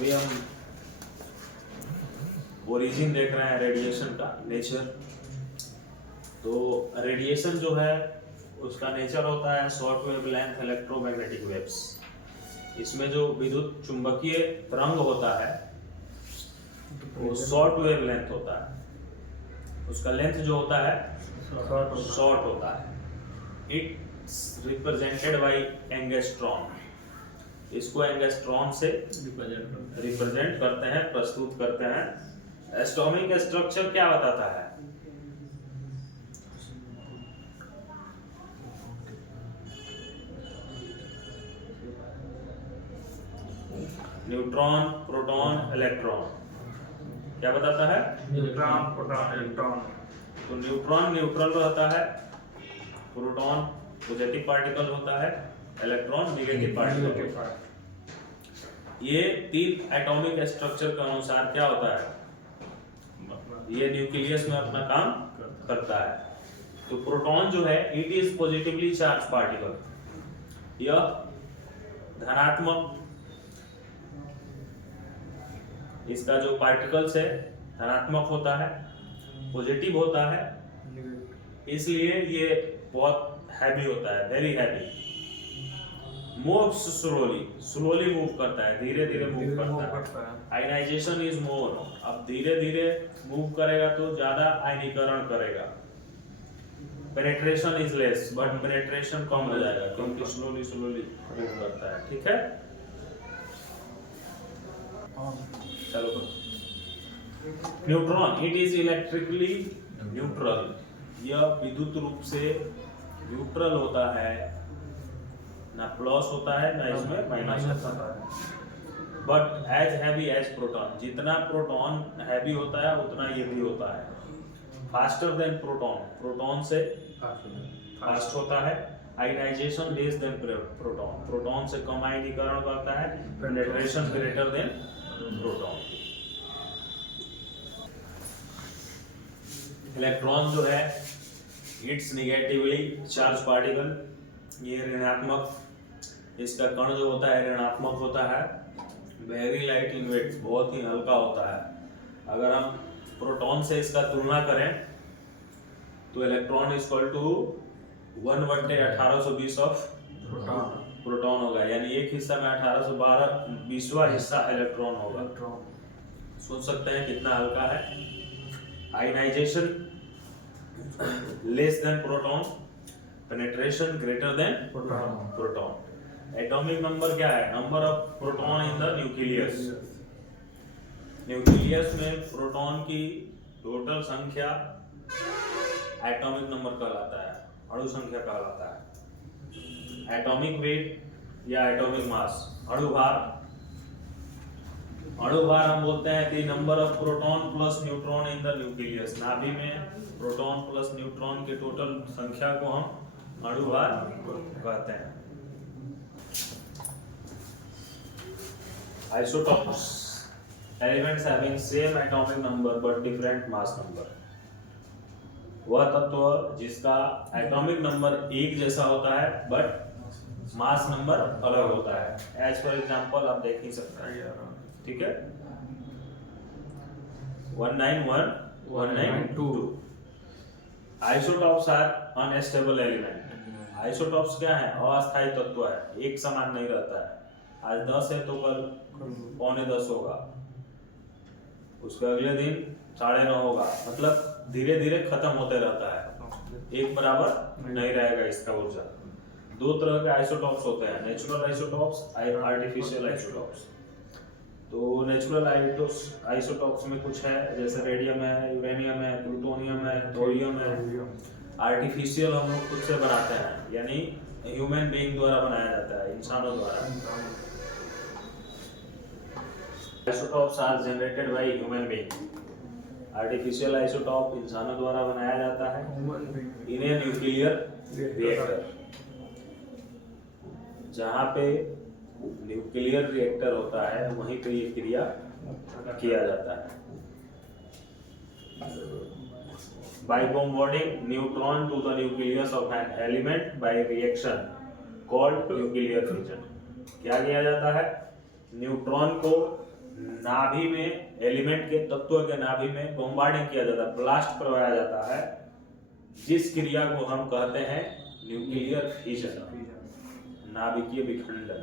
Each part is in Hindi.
अभी हम ओरिजिन देख रहे हैं रेडिएशन का नेचर। तो रेडिएशन जो है उसका नेचर होता है short wave length electromagnetic waves. इसमें जो विद्युत चुंबकीय तरंग होता है वो शॉर्ट वेव लेंथ होता है, उसका लेंथ जो होता है शॉर्ट होता है। It's represented by angstrom. इसको एंगस्ट्रॉन से रिप्रेजेंट करते हैं, प्रस्तुत करते हैं। एटॉमिक स्ट्रक्चर क्या बताता है? Neutron, proton, electron. क्या बताता है? Neutron, proton, electron. तो न्यूट्रॉन न्यूट्रल रहता है, प्रोटॉन पॉजिटिव पार्टिकल होता है, इलेक्ट्रॉन नेगेटिव पार्टिकल। ये तीन एटॉमिक स्ट्रक्चर के अनुसार क्या होता है, ये न्यूक्लियस में अपना काम करता है। तो प्रोटॉन जो है it is positively charge particle, यह धनात्मक, इसका जो पार्टिकल्स है धनात्मक होता है, पॉजिटिव होता है, इसलिए ये बहुत हैवी होता है, very heavy. Moves slowly move करता है, धीरे धीरे मूव करता है। आयनाइजेशन इज मोर, अब धीरे धीरे मूव करेगा तो ज्यादा आयनीकरण करेगा। Penetration is less, but penetration कम हो जाएगा क्योंकि स्लोली मूव करता है। ठीक है, चलो। Neutron it is electrically neutral, यह विद्युत रूप से न्यूट्रल होता है, ना प्लस होता है ना इसमें माइनस होता है। But as heavy as proton, जितना प्रोटॉन हैवी होता है उतना ये भी होता है। फास्टर देन प्रोटॉन, प्रोटॉन से फास्ट होता है। Ionisation less than proton, proton से कम आयनीकरण करता है। Penetration greater than proton. Electron जो है इट्स नेगेटिवली चार्ज पार्टिकल, ये ऋणात्मक, इसका कण जो होता है ऋणात्मक होता है। वेरी लाइट इन वेट, बहुत ही हल्का होता है। अगर हम प्रोटॉन से इसका तुलना करें तो electron is equal to 1/1820 of proton होगा, यानी एक हिस्सा में 1812 20वां हिस्सा इलेक्ट्रॉन होगा। सोच सकते हैं कितना हल्का है। Ionisation less than proton, penetration greater than proton. Atomic number क्या है? Number of proton in the nucleus. Nucleus में प्रोटॉन की टोटल संख्या एटॉमिक नंबर कहलाता है, अणु संख्या कहलाता है। एटॉमिक वेट या एटॉमिक मास, अणु भार। अणु भार हम बोलते हैं कि number of proton plus neutron in the nucleus. नाभि में प्रोटॉन प्लस न्यूट्रॉन के टोटल संख्या को हम अणु भार कहते हैं। Isotopes, elements having same atomic number but different mass number. वह तत्व जिसका एटॉमिक नंबर एक जैसा होता है बट मास नंबर अलग होता है। एज फॉर एग्जांपल आप देख ही सकते हैं, ठीक है। 191 192। Isotopes are unstable element. Isotopes क्या है? अस्थायी तत्व है, एक समान नहीं रहता है। आज 10 है तो कल 9:15 होगा, उसके अगले दिन 9:30 होगा। मतलब धीरे धीरे खत्म होते रहता है, एक बराबर नहीं रहेगा इसका ऊर्जा। दो तरह के आइसोटॉप्स होते हैं, नेचुरल आइसोटॉप्स, आर्टिफिशियल आइसोटॉप्स। तो नेचुरल आइसोटॉप्स में कुछ है, जैसे रेडियम है, यूरेनियम है, प्लूटोनियम है, थोरियम है। आर्टिफिशियल हम लोग खुद से बनाते हैं, यानी ह्यूमन बीइंग द्वारा बनाया जाता है, इंसानों द्वारा। Isotopes are generated by human being. Artificial isotope इंसानों द्वारा बनाया जाता है इन ए न्यूक्लियर रिएक्टर। जहाँ पे न्यूक्लियर रिएक्टर होता है वहीं पे ये क्रिया किया जाता है। By bombarding neutron to the nucleus of an element by reaction called nuclear fission। क्या किया जाता है? न्यूट्रॉन को नाभि में एलिमेंट के तत्व के नाभि में बॉम्बार्डिंग किया जाता है, ब्लास्ट करवाया जाता है, जिस क्रिया को हम कहते हैं न्यूक्लियर फिजन, नाभिकीय विखंडन।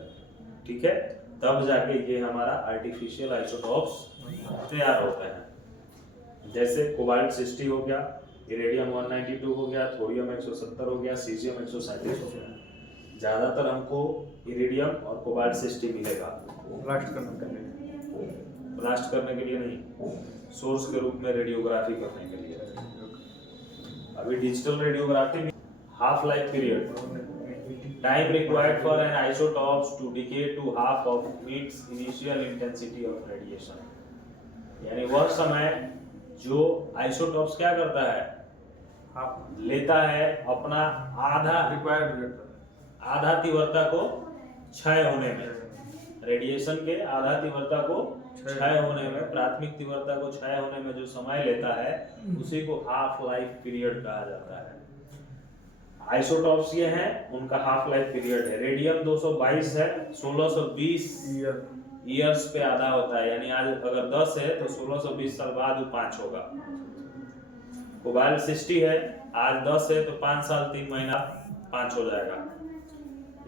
ठीक है, तब जाके ये हमारा आर्टिफिशियल आइसोटॉप्स तैयार होते हैं। जैसे कोबाल्ट 60 हो गया, इरेडियम 192 हो गया, थोरियम 170 हो गया, सीजियम 137 हो गया। ज्यादातर हमको इरिडियम और कोबाल्ट 60 मिलेगा। ब्लास्ट करने के लिए, ब्लास्ट करने के लिए नहीं, सोर्स के रूप में रेडियोग्राफी करने के लिए। अभी डिजिटल रेडियोग्राफी में half life period, time required for an isotopes to decay to half of its initial intensity of radiation. यानी वह समय जो आइसोटॉप्स क्या करता है, आप लेता है अपना रिक्वायर्ड आधा तीव्रता को क्षय होने में, रेडिएशन के आधा तीव्रता को क्षय होने में, प्राथमिक तीव्रता को क्षय होने में जो समय लेता है उसी को हाफ लाइफ पीरियड कहा जाता है। आइसोटॉप्स ये हैं, उनका हाफ लाइफ पीरियड है। रेडियम 222 है, 1620 ईयर्स पे आधा होता है, यानी आज अगर 10 है तो 1620 साल बाद वो 5 होगा। कोबाल्ट 60 है, आज 10 है तो 5 साल 3 महीना 5 हो जाएगा।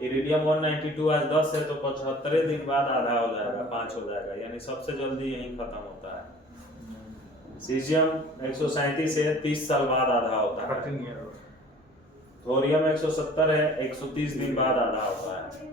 इरिडियम 192 आज 10 है तो 75 दिन बाद आधा हो जाएगा, 5 हो जाएगा, यानी सबसे जल्दी यही खत्म होता है। सीजियम 137 है, 30 साल बाद आधा होता है। थोरियम 170 है, 130 दिन बाद आधा होता है।